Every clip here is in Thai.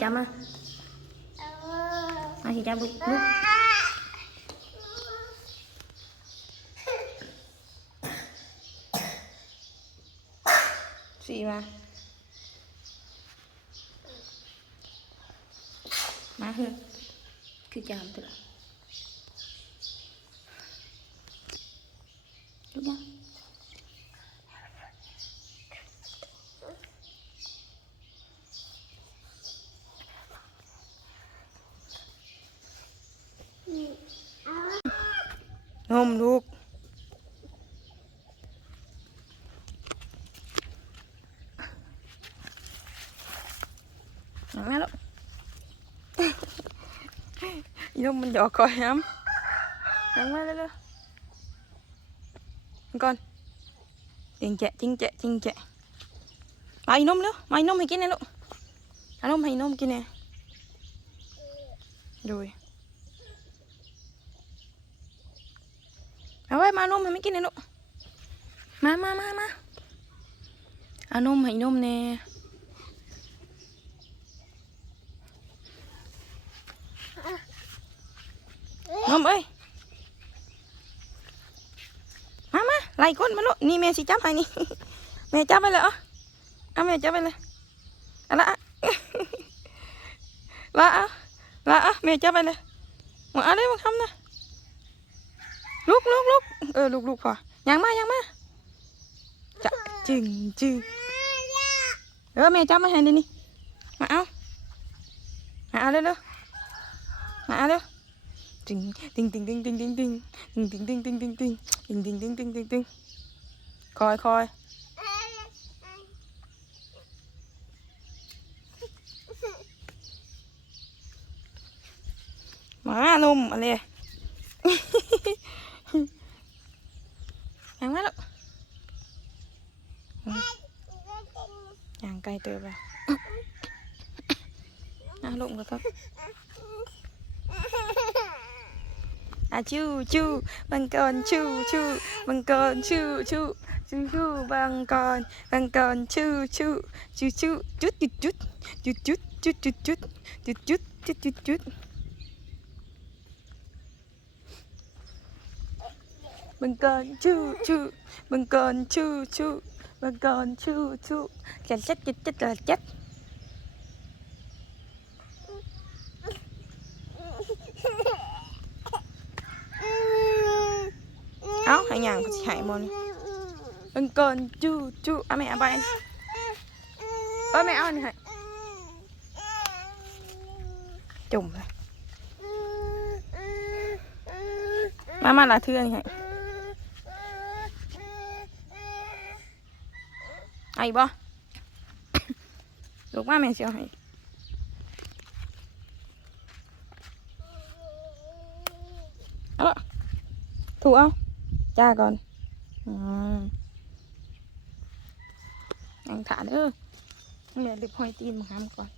chăm à à chị chăm bút bút gì mà. Má hương cứ chăm thôi. lúc đó. นมลูกนั่งมาลูกอีนมมันหยอกคอยน้ำนั่งมาเร็วๆก่อนจิงแจะจิงแจะจิงแจะมาอีนมเร็วมาอีนมให้กินหน่อยลูกเอานมให้นมกินหน่อยดูดิ เอาไว้มานมให้ไม่กินเลยลูกมามามามาเอานมให้นมแน่นมเอ้ย มามาไล่ก้นมาลูกนี่แม่สิจับให้นี่แม่จับไปเลยเอะเอาแม่จับไปเลยอาละละอะละอะแม่จับไปเลยมาเอาเลยมาทำนะ ลุกลุกลุกเออลุกลุกพอยังมายังมาจะจึงจึงเออแม่จับมาให้เดี๋ยนี้มาเอามาเอาเร็วเร็วมาเอาเร็วจึงติงติงติงติงติงติงติงติงติงติงติงติงติงติงติงติงติงติงคอยคอยมาลมอะไร ยังมาลูกยังไกลเติบแล้วน่าลงแล้วครับอาชูชูบังกรชูชูบังกรชูชูชูชูบังกรบังกรชูชูชูชูจุดจุดจุดจุดจุดจุดจุดจุดจุดจุดจุดจุด Bằng cơn chu chu. Bằng cơn chu chu. Bằng cơn chu chu. Chết chết chết chết là chết áo hãy nhàng chị hãy môn. Bằng cơn chu chu. À mẹ bay Ơ, mẹ ơi hãy Trùng rồi. Mama là thương hãy เอาแม่เอาไปเออแม่เอาอันนี่ให้จุ่มเลยมามาละเทื่อนี่ให้ไอ้บ่ลูกมาแม่เสียวให้เอาละถูกเอาจ้าก่อนอืมยังถาเด้อแม่ดึกหอยตีนมาหามก่อน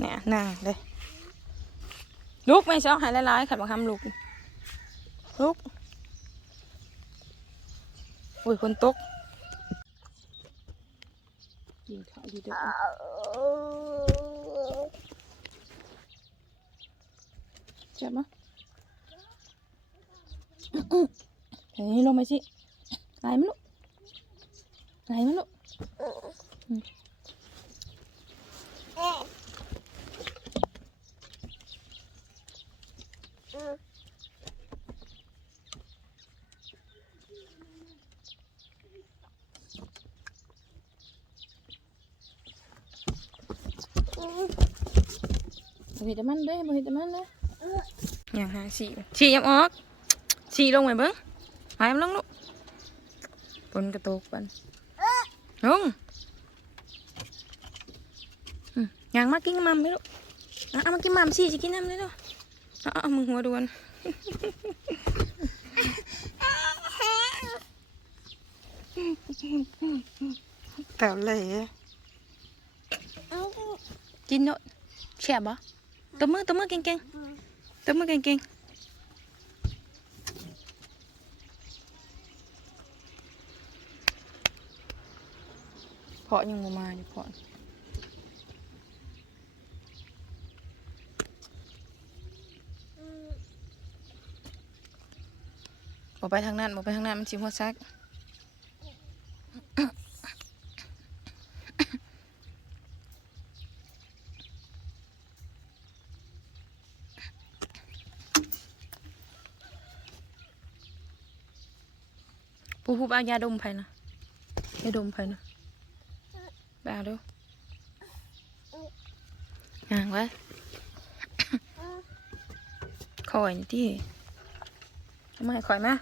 เนี่ยน่าเลย ลุกไม่ชอบหายร้ายๆขัดมาคำลุก ลุก อุ้ยคนตกยิงเขาดีเด้อเจ็บมั้ยเฮ้ยลงไปสิไหลมั้ยลูกไหลมั้ยลูกอืม บ่เห็นแต่มันเด้บ่เห็นแต่มันเด้อย่างหาสีสียังออกสีลงไปเบิ้งหายมันลงลูกฝนกระตกปันลงอืมอย่างมากินกับมัมไหมลูกเอาเอามากินมัมสิจะกินน้ำเลยลูก เอามึงหัวดวนแถวเลยกินเนาะแฉบบะตัวมือตัวมือเก่งๆตัวมือเก่งๆพาะยังมามาอยู่เพาะ บ่ไปทางนั้นบ่ไปทางนั้นมันสิหัวซักปูปูเอายาดมไปนะยาดมไปนะไปเอาดูย่างไว้คอยนี่ที่ ทำไมคอยมา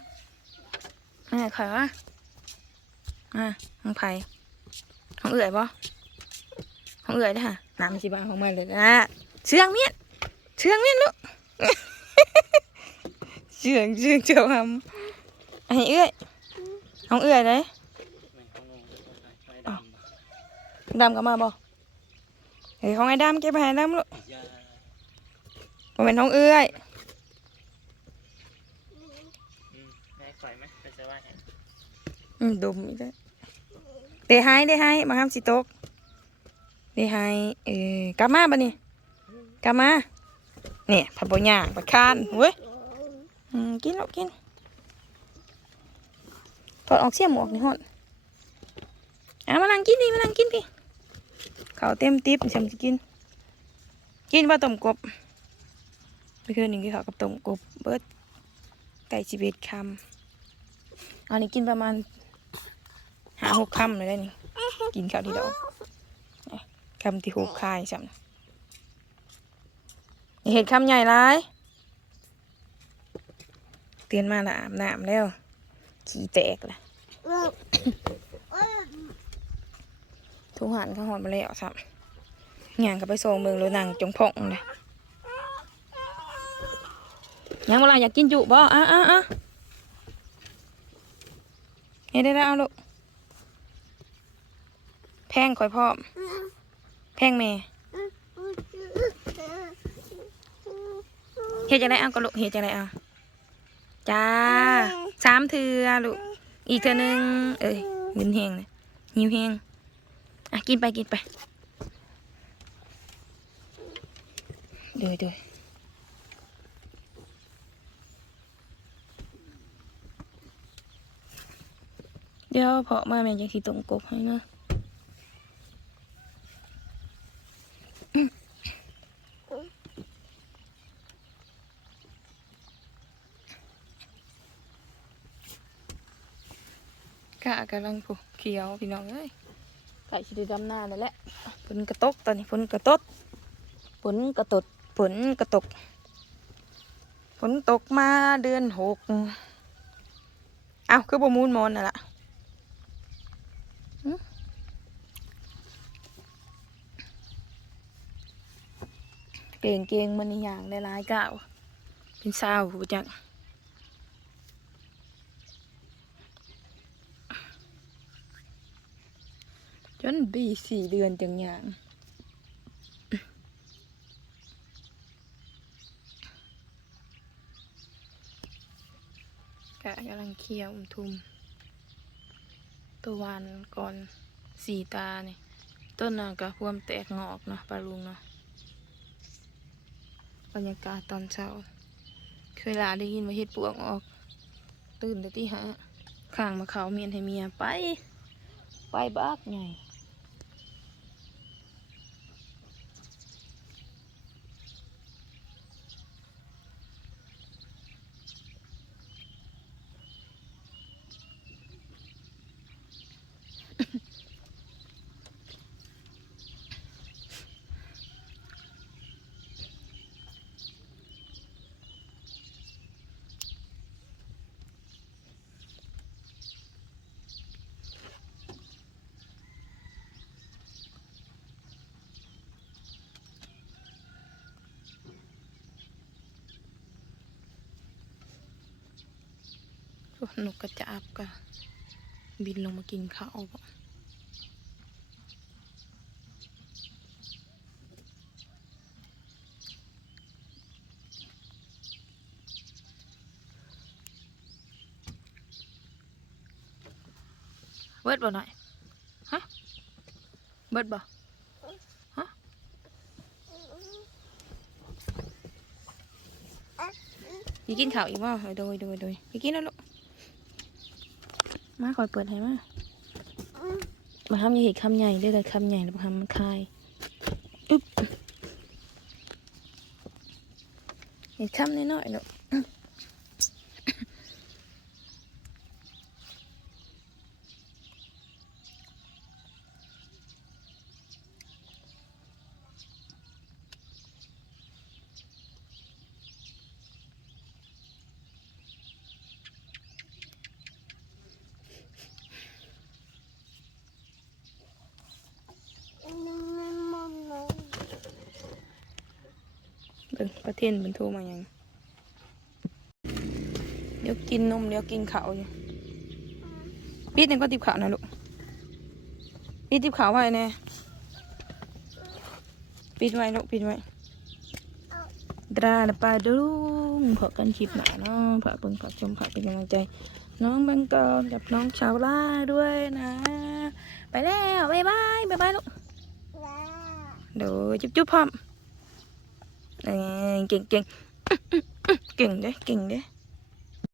มาคอยมาอ่าห้องไผ่ห้องเอื่อยบ่ห้องเอื่อยเด้อค่ะน้ำสิบาของมันเลยนะเชื่องเมียนเชื่องเมียนลูกเชื่องเชื่องเจ้าทำไอ้เอื่อยห้องเอื้อยเลยไม่เขาลงไม่ดำดำก็มาบ่เฮ้ยห้องไอ้ดำเก็บไปให้ดำลูกยามันเป็นห้องเอื้อย อืมแม่ข่อยไหมเป็นจะว่าไง อืมดมอีกแล้วเดให้เดให้มาห้ามสิตกเดให้เออกลับมาบ่นี่กลับมาเนี่ยผัดบ่ย่างผัดคานเว้ยอืมกินลูกกินถอดออกเสียหมวกนี่ฮอดเอามานั่งกินดิมานั่งกินพี่เขาเต็มติ๊บฉันจะกิน กินว่าต้มกบเมื่อคืนนี้กินข้าวกับต้มกบเบิดไก่ชีวิตคำอันนี้กินประมาณาหกคำเลยได้นี่ กินข้าวที่เดอกคำที่หกคายจำเห็ดคำใหญ่ร้ายเตือนมาละอาบน้ำแล้ว ขี้แตกละทุกหันข้าวหอนมาแล้วสับย่างกับไปโซงเมืองเลยนางจงพงเลยยังเวลาอยากกินจุบ่อะอะอะเฮ้ยได้แล้วเอาลูก พงคอยพร้อแพงแม่เฮ็ดจังไดเอาก็ลูกเฮ็ดจังไดเอาจ้าสามเทือลูกอีกเทือนึงเอ้ยเงินแหงเลยหิวแหงอะกินไปกินไปดูดูเดี๋ยวพาะมาแม่จะสิต้มกบให้เนาะ กะกำลังผูกเขียวพี่น้องเอ้ยไก่ชิไดดำหน้าแล้วแหละฝนกระตกตอนนี้ฝนกระตกฝนกระตกฝนกระตกฝนตกมาเดือนหกเอ้าคือบ่มูนมอนน่ะล่ะหึเก่งเก่งมันนี่อย่างได้หลายๆก้าวเป็นสาวผู้จัก จนบีสี่เดือนจังอย่างกะกำลังเคี้ยวอมทุม ตัววานก่อนสีตาเนี่ยต้นน่ะกะพวมแตกงอกเนาะปลาลุงเนาะบรรยากาศตอนเช้า เคยลาได้ยินว่าเฮ็ดปวกออก ตื่นแต่ที่หาข้างมาเขาเมียนให้เมียไป ไปบักไง โอ้นกกระจาบกะบินลงมากินข้าวบ่เวิร์ดบ่หน่อยฮะบิดบ่ฮะอยากกินข้าวอีกบ่เออโดยโดยโดยอยากกินแล้วลูก มาคอยเปิดให้มามาทำอย่าเห็นคำใหญ่เด้วยกันคำใหญ่แล้วมาทำมันคายอึ๊บเห็นคำน้อยๆลูก เบิ่งประเทศมันโทรมายังเดี๋ยวกินนมเดี๋ยวกินข้าวอยู่ปิดนี่ก็ติบข้าวนะลูกปิดติบข้าวไว้แน่ปิดไว้ลูกปิดไว้ดราละปลาดุงพอกันคลิปหนาเนาะฝากเบิ่งฝากชมฝากเป็นกำลังใจ น้องแบงกอลกับน้องชาวล่าด้วยนะ ไปแล้วบ๊ายบายบ๊ายบายลูกเดี๋ยวจุ๊บจุ๊บพร้อมเอ้ย เก่งเก่งเก่งเด้เก่งเด้